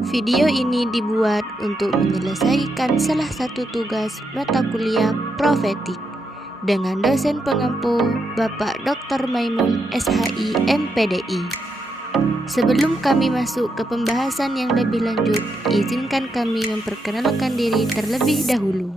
Video ini dibuat untuk menyelesaikan salah satu tugas mata kuliah profetik dengan dosen pengampu Bapak Dr. Maimun SHI MPDI. Sebelum kami masuk ke pembahasan yang lebih lanjut, izinkan kami memperkenalkan diri terlebih dahulu.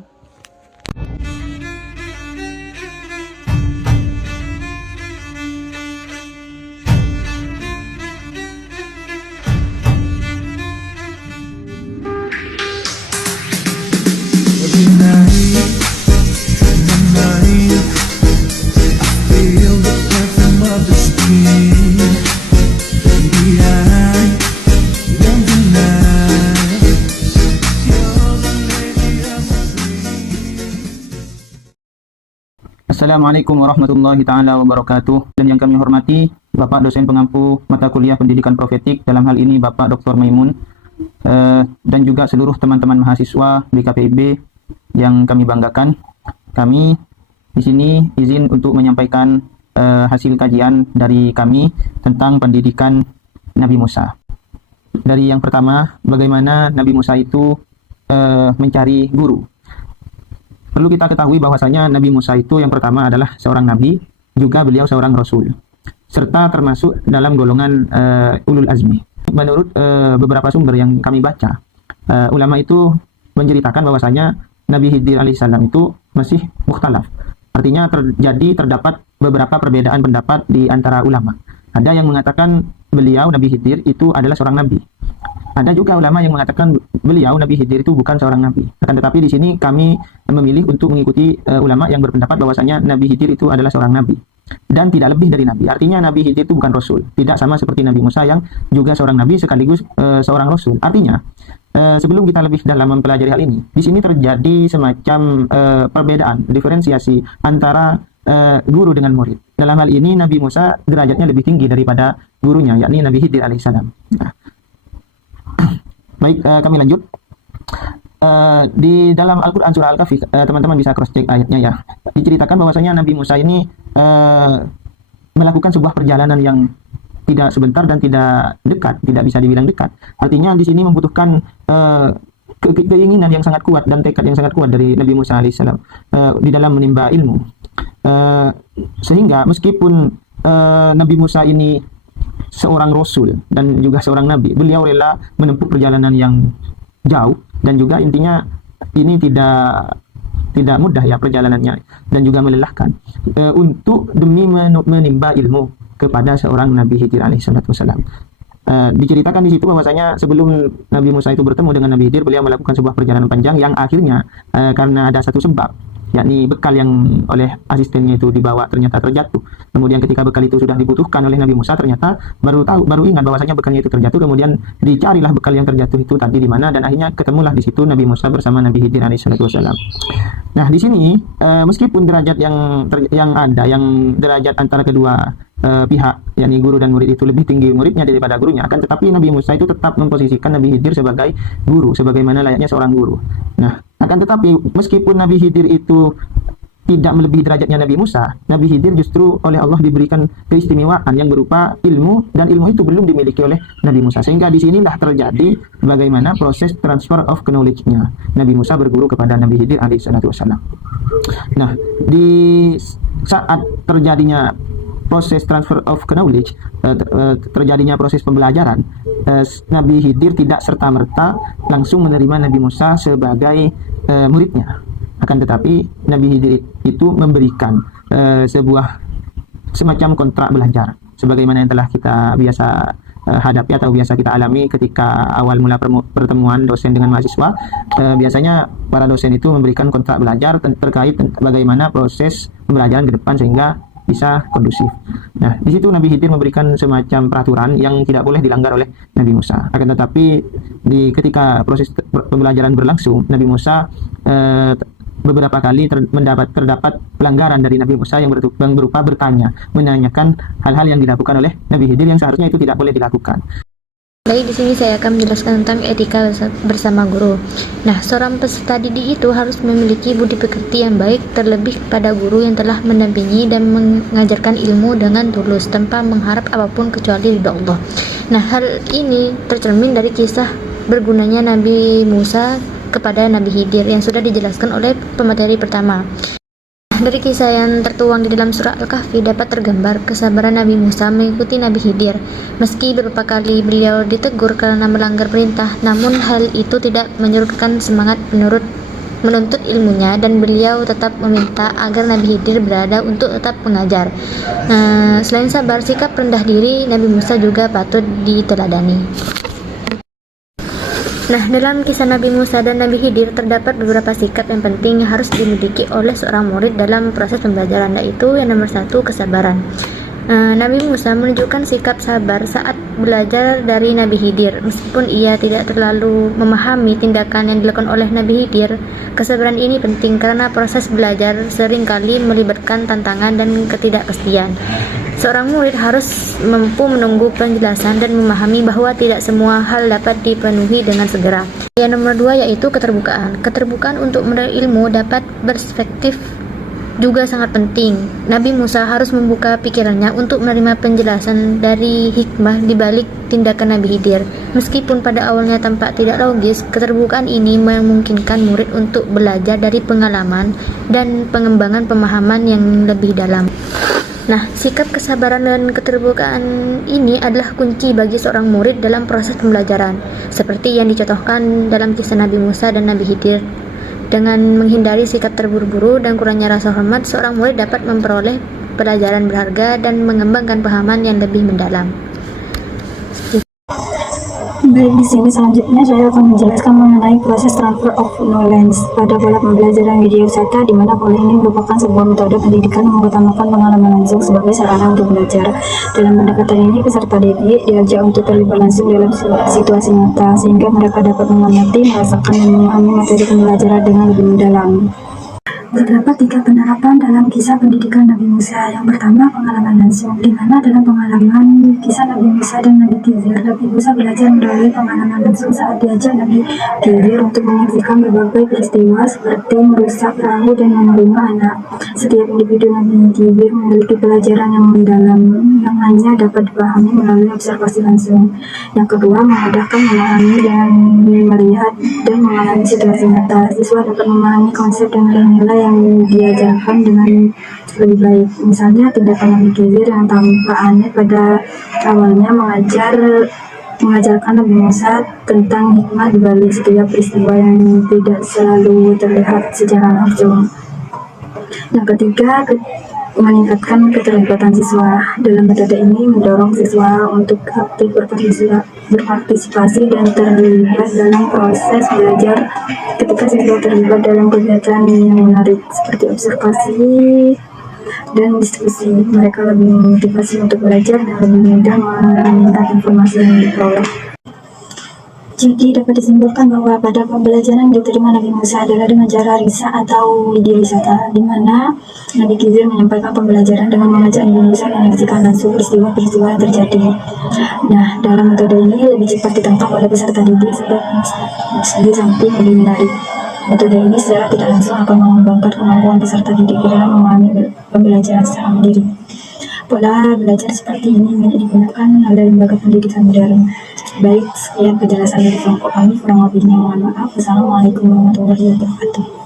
Assalamualaikum warahmatullahi taala wabarakatuh. Dan yang kami hormati Bapak dosen pengampu mata kuliah pendidikan profetik, dalam hal ini Bapak Dr. Maimun, dan juga seluruh teman-teman mahasiswa BKPIB yang kami banggakan. Kami di sini izin untuk menyampaikan hasil kajian dari kami tentang pendidikan Nabi Musa. Dari yang pertama, bagaimana Nabi Musa itu mencari guru. Perlu kita ketahui bahwasanya Nabi Musa itu yang pertama adalah seorang nabi, juga beliau seorang rasul, serta termasuk dalam golongan ulul azmi. Menurut beberapa sumber yang kami baca, ulama itu menceritakan bahwasanya Nabi Khidir alaihissalam itu masih mukhtalaf. Artinya terdapat beberapa perbedaan pendapat di antara ulama. Ada yang mengatakan beliau Nabi Khidir itu adalah seorang nabi. Ada juga ulama yang mengatakan beliau Nabi Khidir itu bukan seorang nabi. Akan tetapi di sini kami memilih untuk mengikuti ulama yang berpendapat bahwasanya Nabi Khidir itu adalah seorang nabi dan tidak lebih dari nabi. Artinya Nabi Khidir itu bukan rasul, tidak sama seperti Nabi Musa yang juga seorang nabi sekaligus seorang rasul. Artinya sebelum kita lebih dalam mempelajari hal ini, di sini terjadi semacam perbedaan, diferensiasi antara guru dengan murid. Dalam hal ini Nabi Musa derajatnya lebih tinggi daripada gurunya, yakni Nabi Khidir alaihissalam. Nah, baik, kami lanjut. Di dalam Al-Quran surah Al-Kahfi, teman-teman bisa cross check ayatnya ya. Diceritakan bahwasanya Nabi Musa ini melakukan sebuah perjalanan yang tidak sebentar dan tidak dekat, tidak bisa dibilang dekat. Artinya di sini membutuhkan keinginan yang sangat kuat dan tekad yang sangat kuat dari Nabi Musa alaihissalam di dalam menimba ilmu. Sehingga meskipun Nabi Musa ini seorang rasul dan juga seorang nabi, beliau rela menempuh perjalanan yang jauh, dan juga intinya ini tidak mudah ya perjalanannya, dan juga melelahkan untuk demi menimba ilmu kepada seorang Nabi Khidir alaihissalam. Diceritakan di situ bahwasanya sebelum Nabi Musa itu bertemu dengan Nabi Khidir, beliau melakukan sebuah perjalanan panjang yang akhirnya karena ada satu sebab, yakni bekal yang oleh asistennya itu dibawa ternyata terjatuh. Kemudian ketika bekal itu sudah dibutuhkan oleh Nabi Musa, ternyata baru ingat bahwasanya bekalnya itu terjatuh. Kemudian dicarilah bekal yang terjatuh itu tadi di mana, dan akhirnya ketemulah di situ Nabi Musa bersama Nabi Khidir alaihissalam. Nah, di sini meskipun derajat yang derajat antara kedua pihak, yakni guru dan murid itu lebih tinggi muridnya daripada gurunya, akan tetapi Nabi Musa itu tetap memposisikan Nabi Khidir sebagai guru, sebagaimana layaknya seorang guru. Nah, akan tetapi meskipun Nabi Khidir itu tidak melebihi derajatnya Nabi Musa, Nabi Khidir justru oleh Allah diberikan keistimewaan yang berupa ilmu, dan ilmu itu belum dimiliki oleh Nabi Musa. Sehingga di sinilah terjadi bagaimana proses transfer of knowledge-nya. Nabi Musa berguru kepada Nabi Khidir alaihissalam. Nah, di saat terjadinya proses transfer of knowledge, terjadinya proses pembelajaran, Nabi Khidir tidak serta-merta langsung menerima Nabi Musa sebagai muridnya. Akan tetapi Nabi Khidir itu memberikan sebuah semacam kontrak belajar, sebagaimana yang telah kita biasa hadapi atau biasa kita alami ketika awal mula pertemuan dosen dengan mahasiswa. Biasanya para dosen itu memberikan kontrak belajar terkait bagaimana proses pembelajaran ke depan sehingga bisa kondusif. Nah, di situ Nabi Khidir memberikan semacam peraturan yang tidak boleh dilanggar oleh Nabi Musa. Akan tetapi ketika proses pembelajaran berlangsung, Nabi Musa beberapa kali terdapat pelanggaran dari Nabi Musa yang berupa menanyakan hal-hal yang dilakukan oleh Nabi Khidir yang seharusnya itu tidak boleh dilakukan. Baik, di sini saya akan menjelaskan tentang etika bersama guru. Nah, seorang peserta didik itu harus memiliki budi pekerti yang baik, terlebih pada guru yang telah mendampingi dan mengajarkan ilmu dengan tulus tanpa mengharap apapun kecuali ridha Allah. Nah, hal ini tercermin dari kisah bergunanya Nabi Musa kepada Nabi Khidir yang sudah dijelaskan oleh pemateri pertama. Dari kisah yang tertuang di dalam surah Al-Kahfi dapat tergambar kesabaran Nabi Musa mengikuti Nabi Khidir. Meski beberapa kali beliau ditegur karena melanggar perintah, namun hal itu tidak menyurutkan semangat menuntut ilmunya, dan beliau tetap meminta agar Nabi Khidir berada untuk tetap mengajar. Selain sabar, sikap rendah diri Nabi Musa juga patut diteladani. Nah, dalam kisah Nabi Musa dan Nabi Khidir terdapat beberapa sikap yang penting yang harus dimiliki oleh seorang murid dalam proses pembelajaran, yaitu yang nomor 1, kesabaran. Nabi Musa menunjukkan sikap sabar saat belajar dari Nabi Khidir. Meskipun ia tidak terlalu memahami tindakan yang dilakukan oleh Nabi Khidir, kesabaran ini penting karena proses belajar seringkali melibatkan tantangan dan ketidakpastian. Seorang murid harus mampu menunggu penjelasan dan memahami bahwa tidak semua hal dapat dipenuhi dengan segera. Yang nomor 2 yaitu keterbukaan. Keterbukaan untuk menerima ilmu dapat berperspektif juga sangat penting. Nabi Musa harus membuka pikirannya untuk menerima penjelasan dari hikmah di balik tindakan Nabi Khidir. Meskipun pada awalnya tampak tidak logis, keterbukaan ini memungkinkan murid untuk belajar dari pengalaman dan pengembangan pemahaman yang lebih dalam. Nah, sikap kesabaran dan keterbukaan ini adalah kunci bagi seorang murid dalam proses pembelajaran, seperti yang dicontohkan dalam kisah Nabi Musa dan Nabi Khidir. Dengan menghindari sikap terburu-buru dan kurangnya rasa hormat, seorang murid dapat memperoleh pelajaran berharga dan mengembangkan pemahaman yang lebih mendalam. Baik, di sini selanjutnya saya akan menjelaskan mengenai proses transfer of knowledge pada pola pembelajaran Widyasata, di mana pola ini merupakan sebuah metode pendidikan yang mengutamakan pengalaman langsung sebagai sarana untuk belajar. Dalam pendekatan ini, peserta didik diajak untuk terlibat langsung dalam situasi nyata, sehingga mereka dapat mengamati, merasakan, dan memahami materi pembelajaran dengan lebih mendalam. Terdapat 3 penerapan dalam kisah pendidikan Nabi Musa. Yang pertama, pengalaman langsung, di mana dalam pengalaman kisah Nabi Musa dan Nabi Khidir, Nabi Musa belajar melalui pengalaman langsung saat diajak Nabi Khidir untuk menyaksikan berbagai peristiwa seperti merusak perahu dan menerima anak. Setiap individu Nabi Khidir memiliki pelajaran yang mendalam yang hanya dapat dipahami melalui observasi langsung. Yang kedua, memudahkan memahami dan melihat dan mengalami situasi nyata. Siswa dapat memahami konsep dan nilai yang diajarkan dengan lebih baik. Misalnya, tindakan Nabi Khidir yang tampak aneh pada awalnya mengajarkan Nabi Musa tentang hikmah di balik setiap peristiwa yang tidak selalu terlihat secara langsung. Yang ketiga, meningkatkan keterlibatan siswa. Dalam metode ini mendorong siswa untuk aktif berpartisipasi dan terlibat dalam proses belajar. Ketika siswa terlibat dalam kegiatan yang menarik seperti observasi dan diskusi, mereka lebih memotivasi untuk belajar dan lebih mudah mengingat informasi yang diperoleh. Jadi dapat disimpulkan bahwa pada pembelajaran yang diterima Nabi Musa adalah dengan cara risa atau widyasata, di mana Nabi Khidir menyampaikan pembelajaran dengan mengajak Nabi Musa menyaksikan langsung peristiwa-peristiwa yang terjadi. Nah, dalam metode ini lebih cepat ditangkap oleh peserta didik sebab di samping lebih menarik. Metode ini secara tidak langsung akan mengembangkan kemampuan peserta didik dalam memahami pembelajaran secara mandiri. Pola belajar seperti ini digunakan oleh lembaga pendidikan modern. Baik, sekian penjelasan dari kelompok kami. Kurang lebihnya mohon maaf. Wassalamualaikum warahmatullahi wabarakatuh.